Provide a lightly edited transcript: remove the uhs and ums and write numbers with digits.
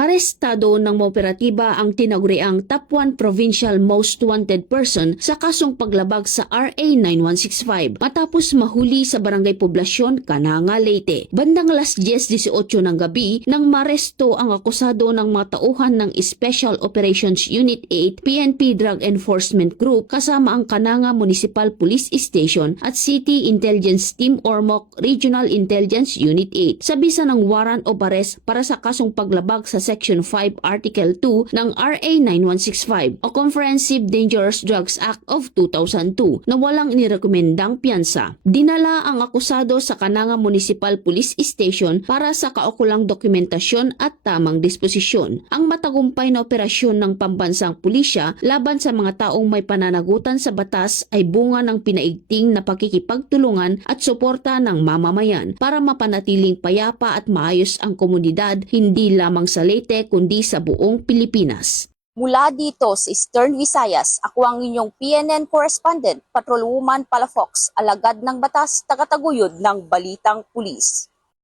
Arestado ng mga operatiba ang tinaguriang Top 1 Provincial Most Wanted Person sa kasong paglabag sa RA 9165 matapos mahuli sa Barangay Poblasyon, Cananga, Leyte. Bandang alas 10:18 ng gabi nang maresto ang akusado ng mga tauhan ng Special Operations Unit 8 PNP Drug Enforcement Group kasama ang Cananga Municipal Police Station at City Intelligence Team Ormoc Regional Intelligence Unit 8 sa bisa ng warrant of arrest para sa kasong paglabag sa Section 5 Article 2 ng RA 9165 o Comprehensive Dangerous Drugs Act of 2002 na walang inirekomendang piyansa. Dinala ang akusado sa Cananga Municipal Police Station para sa kaukulang dokumentasyon at tamang disposisyon. Ang matagumpay na operasyon ng pambansang pulisya laban sa mga taong may pananagutan sa batas ay bunga ng pinaigting na pakikipagtulungan at suporta ng mamamayan para mapanatiling payapa at maayos ang komunidad hindi lamang sa Leyte kundi sa buong Pilipinas. Mula dito sa Eastern Visayas, ako ang inyong PNN correspondent, Patrolwoman Palafox, alagad ng batas, tagataguyod ng Balitang Pulis.